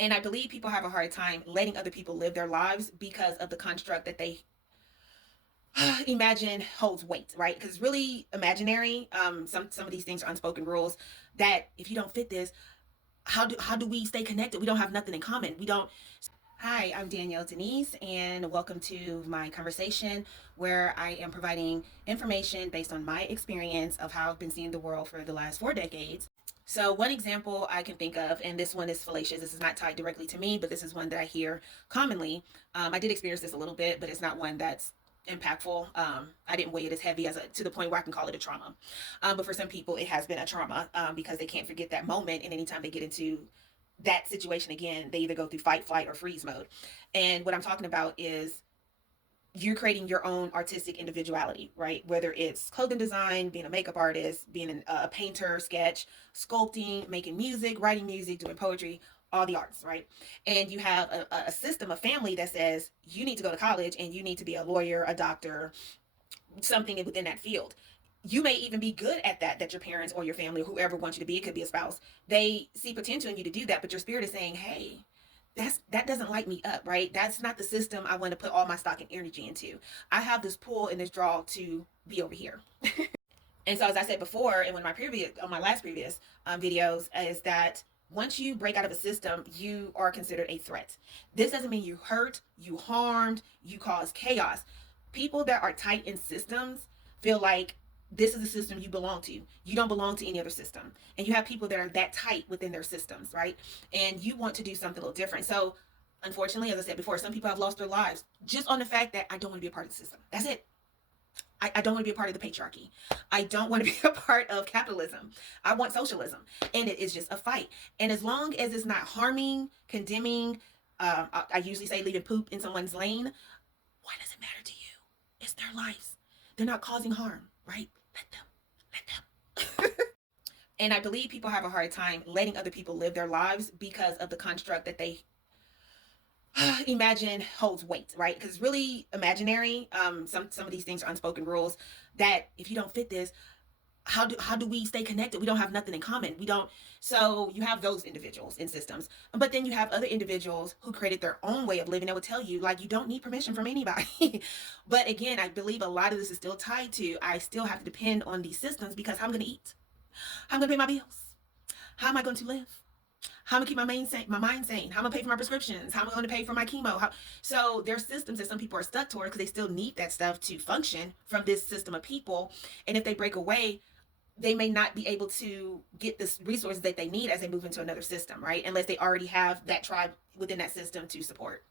And I believe people have a hard time letting other people live their lives because of the construct that they imagine holds weight, right? Because it's really imaginary. Some of these things are unspoken rules that if you don't fit this, how do we stay connected? We don't have nothing in common. We don't. Hi, I'm Danielle Denise, and welcome to my conversation where I am providing information based on my experience of how I've been seeing the world for the last 4 decades. So, one example I can think of, and this one is fallacious, this is not tied directly to me, but this is one that I hear commonly. I did experience this a little bit, but it's not one that's impactful. I didn't weigh it as heavy as to the point where I can call it a trauma. But for some people, it has been a trauma because they can't forget that moment. And anytime they get into that situation again, they either go through fight, flight, or freeze mode. And what I'm talking about is you're creating your own artistic individuality, right? Whether it's clothing design, being a makeup artist, being a painter, sketch, sculpting, making music, writing music, doing poetry, all the arts, right? And you have a system, a family that says you need to go to college and you need to be a lawyer, a doctor, something within that field. You may even be good at that your parents or your family or whoever wants you to be, it could be a spouse, they see potential in you to do that, but your spirit is saying, hey, that doesn't light me up, right? That's not the system I want to put all my stock and energy into. I have this pull and this draw to be over here. And so, as I said before in one of my last previous videos, is that once you break out of a system, you are considered a threat. This doesn't mean you hurt, you harmed, you cause chaos. People that are tight in systems feel like this is the system you belong to. You don't belong to any other system. And you have people that are that tight within their systems, right? And you want to do something a little different. So, unfortunately, as I said before, some people have lost their lives just on the fact that I don't want to be a part of the system. That's it. I don't want to be a part of the patriarchy. I don't want to be a part of capitalism. I want socialism. And it is just a fight. And as long as it's not harming, condemning, I usually say leaving poop in someone's lane, why does it matter to you? It's their lives. They're not causing harm, right? Let them. Let them. And I believe people have a hard time letting other people live their lives because of the construct that they imagine holds weight, right? Because it's really imaginary. Some of these things are unspoken rules that if you don't fit this, how do we stay connected? We don't have nothing in common. We don't. So you have those individuals in systems, but then you have other individuals who created their own way of living that would tell you like you don't need permission from anybody. But again, I believe a lot of this is still tied to I still have to depend on these systems because how I'm going to eat, how I'm going to pay my bills, how am I going to live, how am I keep my mind sane, how am I pay for my prescriptions, how am I going to pay for my chemo. So there's systems that some people are stuck toward because they still need that stuff to function from this system of people. And if they break away, they may not be able to get the resources that they need as they move into another system, right? Unless they already have that tribe within that system to support.